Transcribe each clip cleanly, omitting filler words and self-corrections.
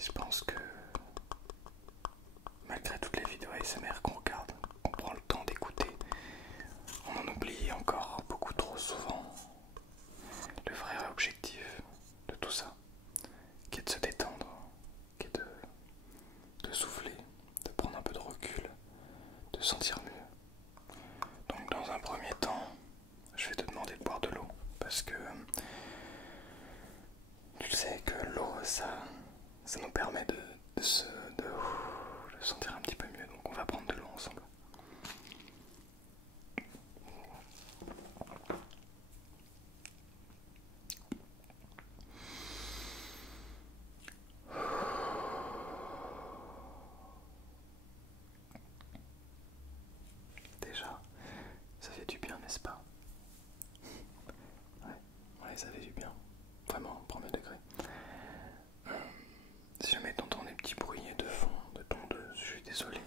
Je pense que malgré toutes les vidéos ASMR qu'on regarde, qu'on prend le temps d'écouter, on en oublie encore beaucoup trop souvent le vrai objectif de tout ça, qui est de se détendre, qui est de souffler, de prendre un peu de recul, de se sentir mieux. Donc dans un premier temps, je vais te demander de boire de l'eau, parce que tu sais que l'eau, ça nous permet de se sentir un petit peu mieux. Donc on va prendre de l'eau ensemble. Déjà, ça fait du bien, n'est-ce pas? Ouais, ça fait du bien. Vraiment, premier degré. Si jamais t'entends des petits bruits de fond, de tondeuse, je suis désolé.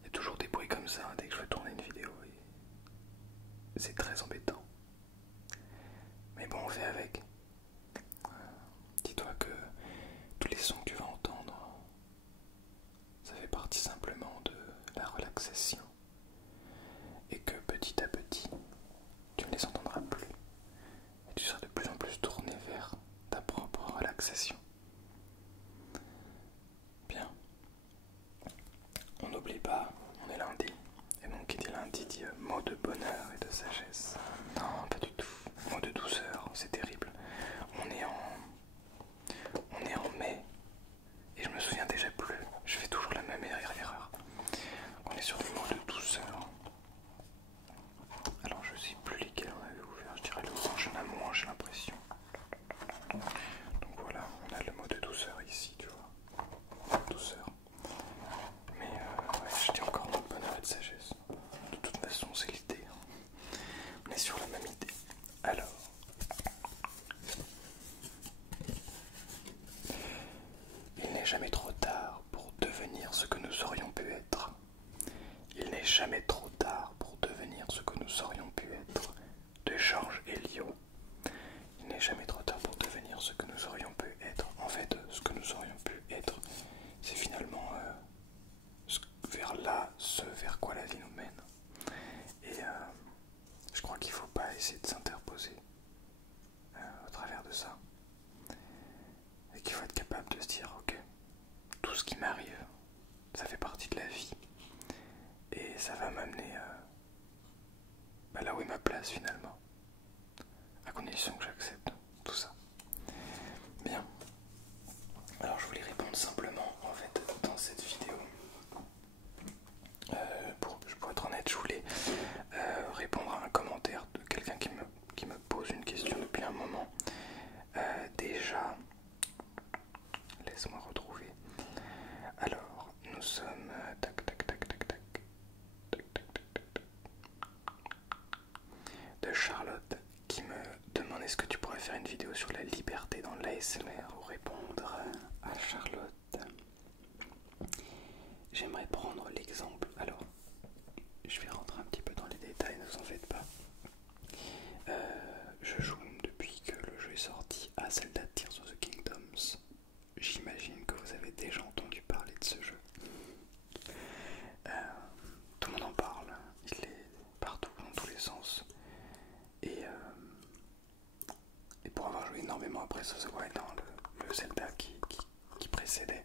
Il y a toujours des bruits comme ça dès que je veux tourner une vidéo et c'est très embêtant. Mais bon, on fait avec. Dis-toi que tous les sons que tu vas entendre, ça fait partie simplement de la relaxation. Et que petit à petit, tu ne les entendras plus. Et tu seras de plus en plus tourné vers ta propre relaxation. Bien. On n'oublie pas, on est lundi. Et donc qui dit lundi dit mot de bonheur et de sagesse. Non, pas du tout. Mot de douceur, c'est terrible. On est en mai. Et je me souviens déjà plus. Je fais toujours la même erreur. On est sur des mots de douceur. Alors je sais plus lesquels on avait ouvert. Je dirais le orange, il y en a moins, j'ai l'impression. Donc voilà, on a le mot de douceur ici, tu vois. Douceur. Mais ouais, je dis encore mot de bonheur et de sagesse. De toute façon, c'est l'idée. On est sur la même idée. Alors. Il n'est jamais trop tard pour devenir ce que nous aurions pu être. Il n'est jamais trop tard pour devenir ce que nous aurions pu être. De Georges Eliot. Il n'est jamais trop tard pour devenir ce que nous aurions pu être. En fait, ce que nous aurions pu être, c'est finalement ce vers quoi la vie nous mène. Et je crois qu'il ne faut pas essayer de s'interposer au travers de ça. Et qu'il faut être capable de se dire, ok, tout ce qui m'arrive, ça fait partie de la vie. Et ça va m'amener là où est ma place finalement. À condition que j'accepte tout ça. Bien. Alors je voulais répondre simplement en fait dans cette vidéo. Pour être honnête, je voulais répondre à un commentaire de quelqu'un qui me pose une question depuis un moment. Déjà, laisse-moi retrouver. Alors, nous sommes de Charlotte qui me demande est-ce que tu pourrais faire une vidéo sur la liberté dans l'ASMR. Pour répondre à Charlotte, j'aimerais prendre l'exemple. Alors, je vais rentrer un petit peu dans les détails, ne vous en faites pas. Je joue depuis que le jeu est sorti à Zelda Tears of the Kingdoms. J'imagine que vous avez déjà entendu parler de ce jeu. Tout le monde en parle, il est partout, dans tous les sens. Et pour avoir joué énormément après Breath of the Wild, le Zelda qui précédait,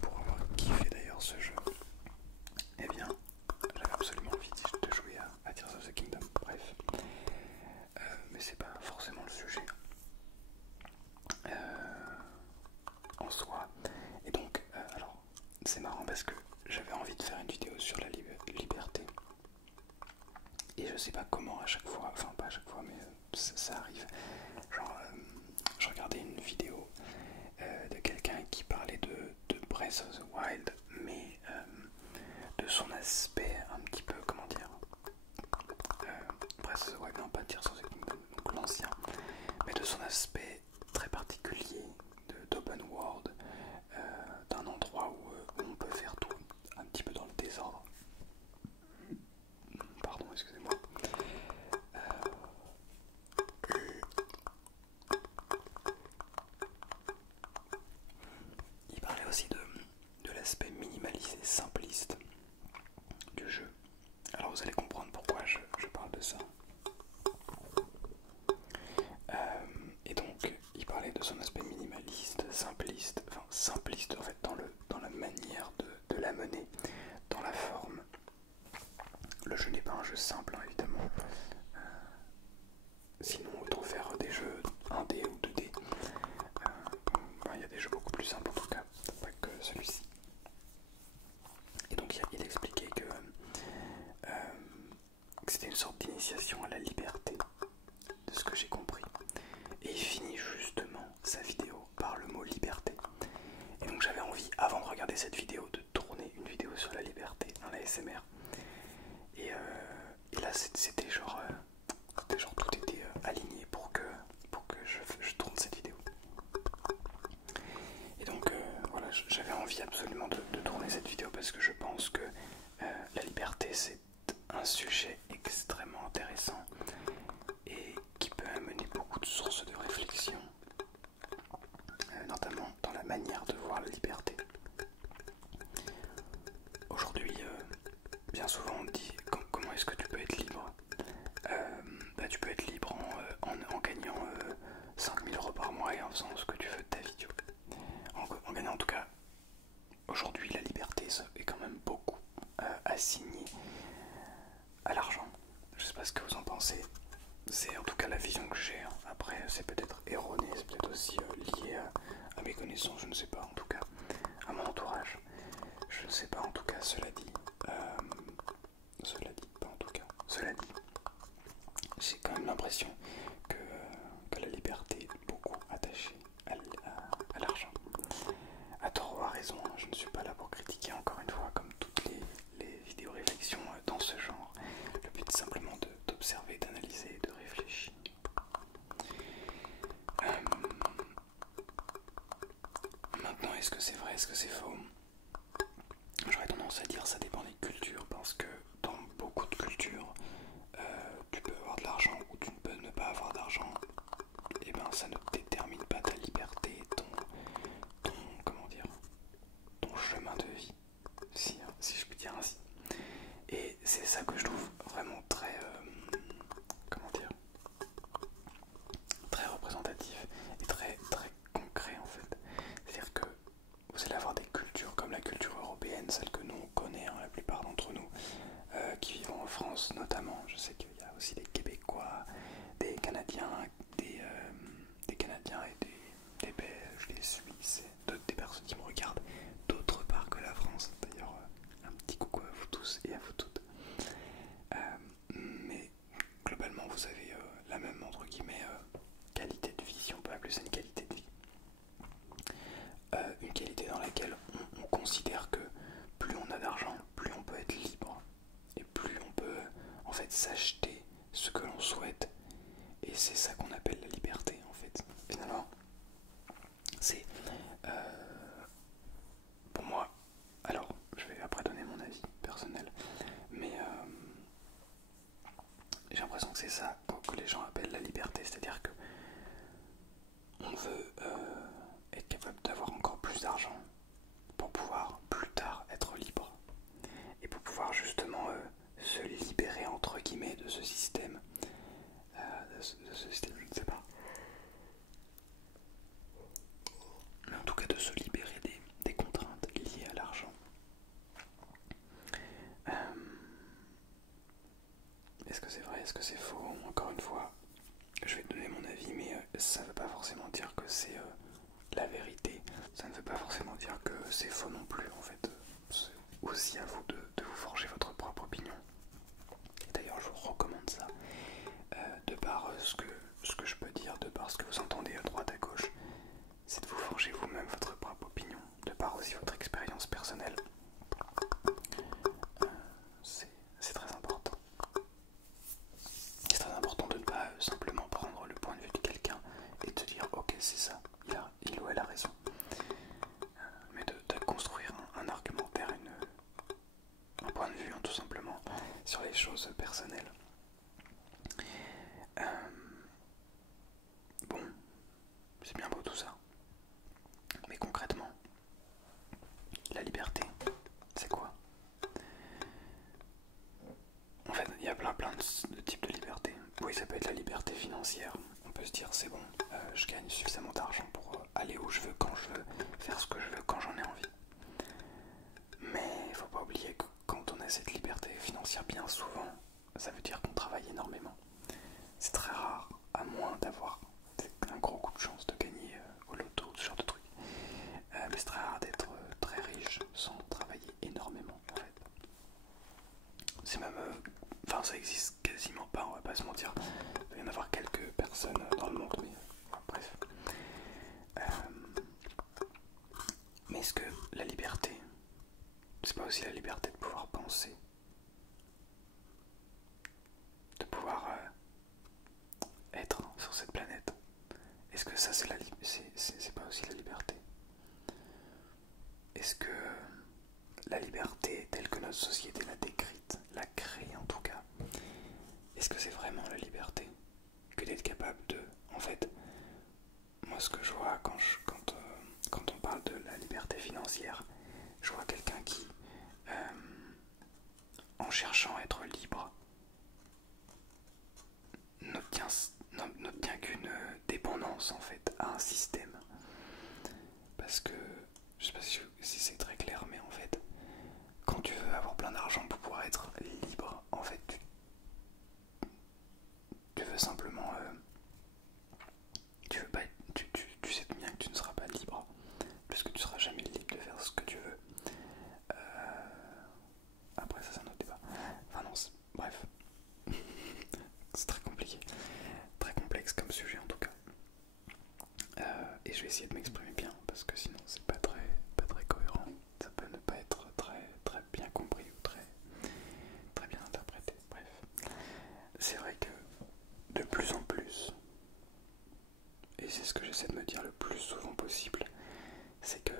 pour avoir kiffé d'ailleurs ce jeu, eh bien, j'avais absolument envie de jouer à Tears of the Kingdom. Bref, mais c'est pas forcément le sujet en soi. Et donc, alors, c'est marrant parce que j'avais envie de faire une vidéo sur la liberté. Et je sais pas comment à chaque fois, enfin pas à chaque fois, mais ça arrive. Genre, je regardais une vidéo de quelqu'un qui parlait de Breath of the Wild, mais de son aspect un petit peu, comment dire, Breath of the Wild, non pas Tears of the Kingdom, donc l'ancien, mais de son aspect très particulier d'open world, d'un endroit où on peut faire tout, un petit peu dans le désordre. Pardon, excusez-moi. cette vidéo, de tourner une vidéo sur la liberté, un ASMR. Et là c'était genre, tout était aligné pour que je tourne cette vidéo. Et donc voilà, j'avais envie absolument de tourner cette vidéo parce que je pense que la liberté c'est un sujet extrêmement intéressant et qui peut amener beaucoup de sources de réflexion, notamment dans la manière de voir la liberté. Aujourd'hui, bien souvent on dit comment est-ce que tu peux être libre. Tu peux être libre en gagnant 5000 € par mois et en faisant ce que tu veux de ta vie. En gagnant, en tout cas, aujourd'hui la liberté est quand même beaucoup assignée à l'argent. Je sais pas ce que vous en pensez. C'est en tout cas la vision que j'ai. Après, c'est peut-être erroné, c'est peut-être aussi lié à mes connaissances, je ne sais pas, en tout cas, à mon entourage. Je ne sais pas, en tout cas, cela dit, j'ai quand même l'impression que la liberté est beaucoup attachée à l'argent. À tort ou à raison, je ne suis pas là pour critiquer, encore une fois, comme toutes les vidéos réflexions dans ce genre. Le but est simplement d'observer, d'analyser, de réfléchir. Maintenant, est-ce que c'est vrai, est-ce que c'est faux? J'aurais tendance à dire ça dépend des cultures, parce que dans beaucoup de cultures, tu peux avoir de l'argent ou tu peux ne pas avoir d'argent. Et ben ça ne détermine pas ta liberté, ton chemin de vie, si je puis dire ainsi. Et c'est ça que je trouve vraiment très, très représentatif et très concret en fait. C'est-à-dire que vous allez avoir des cultures comme la culture européenne, celle que nous on connaît, hein, la plupart d'entre nous, qui vivent en France notamment. Je sais qu'il y a aussi des Québécois, des Canadiens, des Canadiens et des Belges, des Suisses, des personnes qui me regardent d'autre part que la France. D'ailleurs, un petit coucou à vous tous et à vous toutes. Mais globalement, vous avez la même, entre guillemets, qualité de vie, si on peut appeler ça une qualité de vie. Une qualité dans laquelle on considère que plus on a d'argent, plus on peut être libre. Et plus on peut en fait s'acheter ce que l'on souhaite. Et c'est ça qu'on appelle la liberté en fait. Finalement, c'est pour moi, alors je vais après donner mon avis personnel, mais j'ai l'impression que c'est ça que les gens appellent la liberté, c'est-à-dire que on veut être capable d'avoir encore plus d'argent pour pouvoir plus tard être libre et pour pouvoir justement se libérer entre guillemets de ce système, je ne sais pas, mais en tout cas de se libérer des contraintes liées à l'argent. Est-ce que c'est vrai, est-ce que c'est faux? Encore une fois, je vais te donner mon avis, mais ça ne veut pas forcément dire que c'est la vérité. Ça ne veut pas forcément dire que c'est faux non plus, en fait. C'est aussi à vous de vous forger votre propre opinion. Et d'ailleurs, je vous recommande ça, de par ce que je peux dire, de par ce que vous entendez à droite, à gauche, c'est de vous forger vous-même votre propre opinion, de par aussi votre expérience personnelle. C'est très important. C'est très important de ne pas simplement prendre le point de vue de quelqu'un et de dire ok c'est ça, il ou elle a raison, mais de construire un argumentaire, un point de vue tout simplement sur les choses personnelles. Bon, c'est bien beau tout ça, mais concrètement, la liberté, c'est quoi? En fait, il y a plein de types de liberté. Oui, ça peut être la liberté financière. On peut se dire, c'est bon, je gagne suffisamment d'argent pour aller où je veux, quand je veux, faire ce que je veux, quand j'en ai envie. Mais il ne faut pas oublier que quand on a cette liberté financière, bien souvent, ça veut dire qu'on travaille énormément. C'est très rare, à moins d'avoir un gros coup de chance de gagner au loto, ce genre de truc. Mais c'est très rare d'être très riche sans travailler énormément, en fait. C'est même... Enfin, ça existe quasiment pas, on va pas se mentir. Il peut y en avoir quelques personnes dans le monde, mais bref. Mais est-ce que la liberté, pas aussi la liberté de pouvoir penser, de pouvoir être sur cette planète? Est-ce que ça c'est pas aussi la liberté? Est-ce que la liberté telle que notre société l'a décrite, l'a créée en tout cas, est-ce que c'est vraiment la liberté que d'être capable de... En fait, moi ce que je vois quand on parle de la liberté financière, je vois quelqu'un qui, en cherchant à être libre, n'obtient qu'une dépendance en fait à un système. Parce que, je sais pas si c'est très clair, mais en fait, quand tu veux avoir plein d'argent pour pouvoir être libre, en fait, tu veux simplement... tu veux pas tu sais bien que tu ne seras pas libre, parce que tu seras jamais libre de faire ce que tu veux. Après ça c'est un autre débat. Enfin non, bref. C'est très compliqué. Très complexe comme sujet en tout cas. Et je vais essayer de m'exprimer bien, parce que sinon c'est pas très cohérent. Ça peut ne pas être très bien compris ou très bien interprété. Bref. C'est vrai que de plus en plus, et c'est ce que j'essaie de me dire le plus souvent possible, c'est que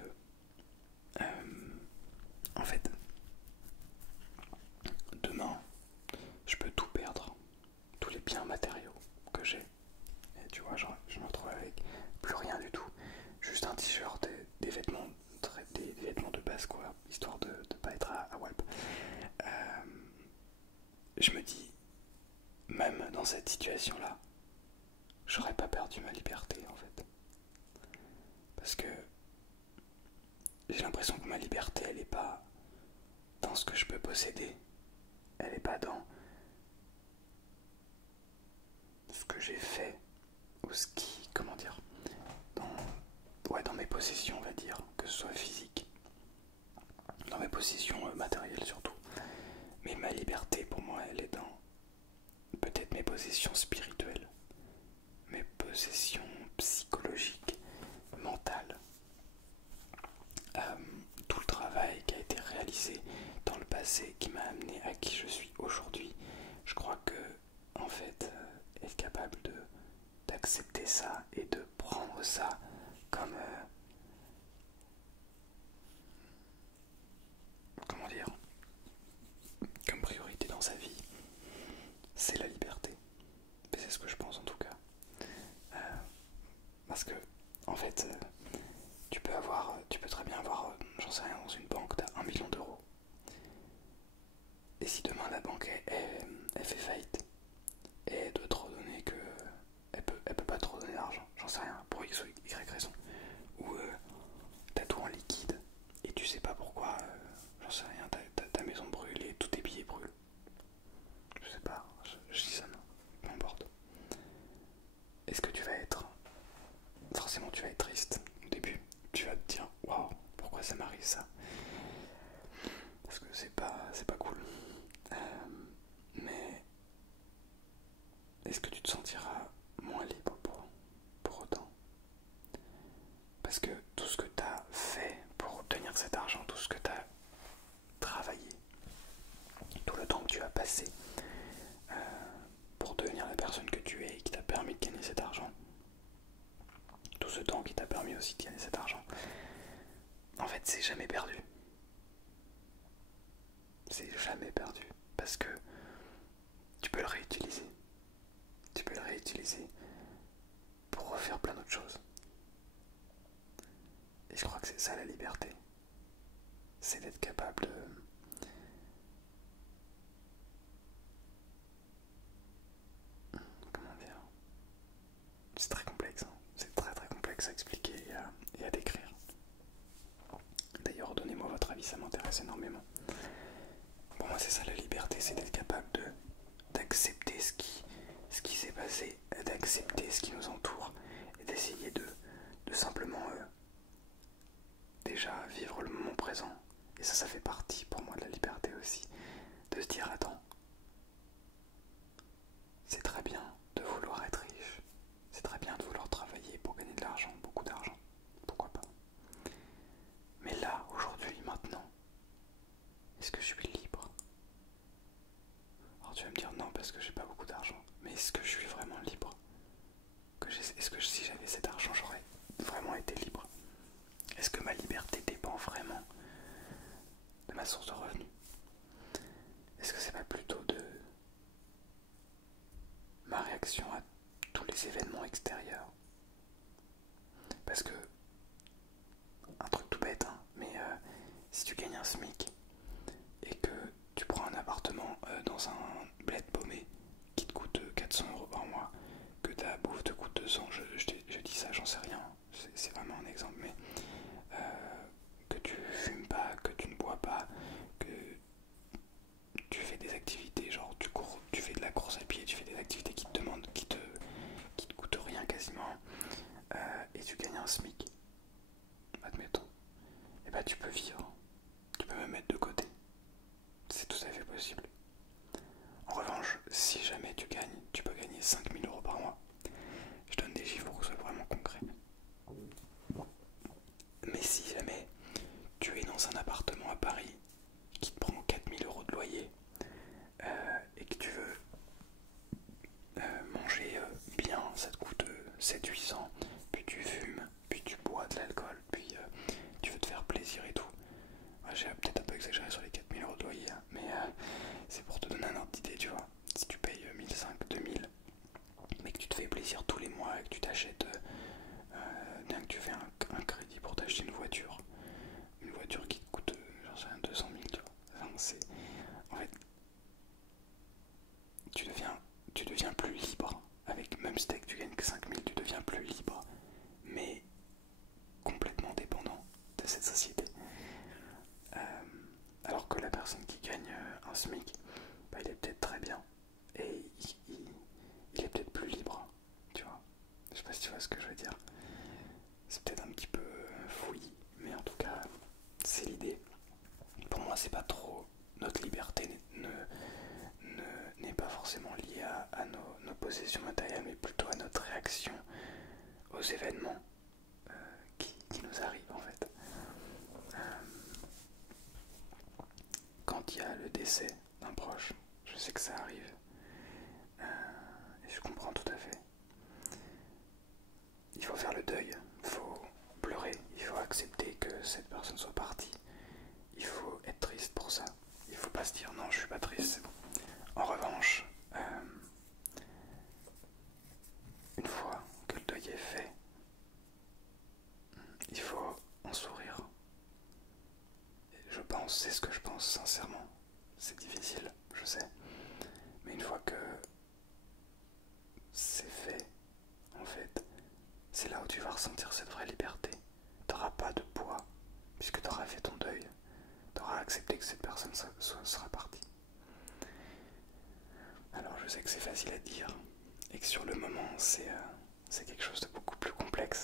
en fait demain je peux tout perdre, tous les biens matériaux que j'ai, et tu vois, je me retrouve avec plus rien du tout, juste un t-shirt, des vêtements, des vêtements de base quoi, histoire de ne pas être à Walp. Je me dis, même dans cette situation là, j'aurais pas perdu ma liberté en fait, parce que j'ai l'impression que ma liberté elle est pas dans ce que je peux posséder, elle est pas dans ce que j'ai fait, ou ce qui, comment dire, dans mes possessions on va dire, que ce soit physique, dans mes possessions matérielles surtout, mais ma liberté pour moi elle est dans peut-être mes possessions spirituelles, mes possessions psychologiques, mentales, tout le travail qui a été réalisé dans le passé qui m'a amené à qui je suis aujourd'hui. Je crois que en fait être capable d'accepter ça et de prendre ça comme comment dire, comme priorité dans sa vie, c'est la liberté. C'est ce que je pense en tout cas. Parce que en fait tu peux très bien avoir, j'en sais rien, dans une banque t'as 1 million d'euros, et si demain la banque elle fait faillite et elle doit te redonner que elle peut pas te redonner d'argent, j'en sais rien, pour X ou Y raison, ou t'as tout en liquide et tu sais pas pourquoi, j'en sais rien, ta maison brûle et tous tes billets brûlent, je sais pas, je dis ça, non, peu importe. Est-ce que tu vas être, forcément tu vas être triste au début, tu vas te dire waouh, pourquoi ça m'arrive ça, parce que c'est pas cool. Mais est-ce que tu te sentiras moins libre pour autant? Parce que tout ce que tu as fait pour obtenir cet argent, tout ce que tu as travaillé, tout le temps que tu as passé pour devenir la personne que tu es et qui t'a permis de gagner cet argent, tout ce temps qui t'a permis aussi de gagner cet argent, en fait c'est jamais perdu. C'est jamais perdu. Parce que tu peux le réutiliser. Tu peux le réutiliser pour refaire plein d'autres choses. Et je crois que c'est ça la liberté. C'est d'être capable de... Comment dire? C'est très complexe. Hein. C'est très complexe à expliquer et à décrire. D'ailleurs, donnez-moi votre avis, ça m'intéresse énormément. Pour moi, c'est ça la liberté, c'est d'être capable d'accepter ce qui s'est passé, d'accepter ce qui nous entoure et d'essayer de simplement déjà vivre le moment présent. Et ça fait partie pour moi de la liberté aussi, de se dire attends, c'est très bien de vouloir être riche, c'est très bien de vouloir travailler pour gagner de l'argent, beaucoup d'argent, pourquoi pas. Mais là, aujourd'hui, maintenant, Est-ce que ma liberté dépend vraiment de ma source de revenus? Est-ce que c'est pas plutôt de ma réaction à tous les événements extérieurs? Parce que, un truc tout bête, hein, mais si tu gagnes un SMIC et que tu prends un appartement dans un bled paumé qui te coûte 400 € par mois, que ta bouffe te coûte 200, je dis ça, j'en sais rien, c'est vraiment un exemple, mais que tu fumes pas, que tu ne bois pas, que tu fais des activités, genre tu cours, tu fais de la course à pied, tu fais des activités qui te demandent, qui te coûtent rien quasiment, et tu gagnes un SMIC, admettons, et bah tu peux vivre, tu peux me mettre de côté, c'est tout à fait possible. En revanche, si jamais tu peux gagner 5000 € par mois. Je donne des chiffres pour que ce soit vraiment concret. Mais si jamais tu es dans un appartement à Paris qui te prend 4000 € de loyer et que tu veux manger bien, ça te coûte 700-800, puis tu fumes, puis tu bois de l'alcool, puis tu veux te faire plaisir et tout. J'ai peut-être un peu exagéré sur les 4000 € de loyer, hein, mais c'est pour te donner un ordre d'idée, tu vois. Si tu payes 1500, 2000, mais que tu te fais plaisir tous les mois et que tu t'achètes, bien que tu fais un crédit pour t'acheter une voiture qui te coûte, j'en sais rien, 200 000, tu vois. Enfin, en fait, tu deviens plus libre. Avec même steak, tu gagnes que 5000, tu deviens plus libre, mais complètement dépendant de cette société. Alors que la personne qui gagne un SMIC, bah, il est peut-être très bien et il est peut-être plus libre, tu vois. Je sais pas si tu vois ce que je veux dire. C'est peut-être un petit peu fouillis, mais en tout cas, c'est l'idée. Pour moi, c'est pas trop. Notre liberté n'est pas forcément liée à nos possessions matérielles, mais plutôt à notre réaction aux événements qui nous arrivent en fait. Quand il y a le décès d'un proche, je sais que ça arrive, et je comprends tout à fait. Il faut faire le deuil, il faut pleurer, il faut accepter que cette personne soit partie. Il faut être triste pour ça. Il faut pas se dire non, je suis pas triste, c'est bon. En revanche, une fois que le deuil est fait, il faut en sourire. Je pense, c'est ce que je pense sincèrement. C'est difficile, je sais. Mais une fois que c'est fait, en fait, c'est là où tu vas ressentir cette vraie liberté. T'auras pas de poids, puisque t'auras fait ton deuil. T'auras accepté que cette personne sera partie. Alors je sais que c'est facile à dire, et que sur le moment c'est quelque chose de beaucoup plus complexe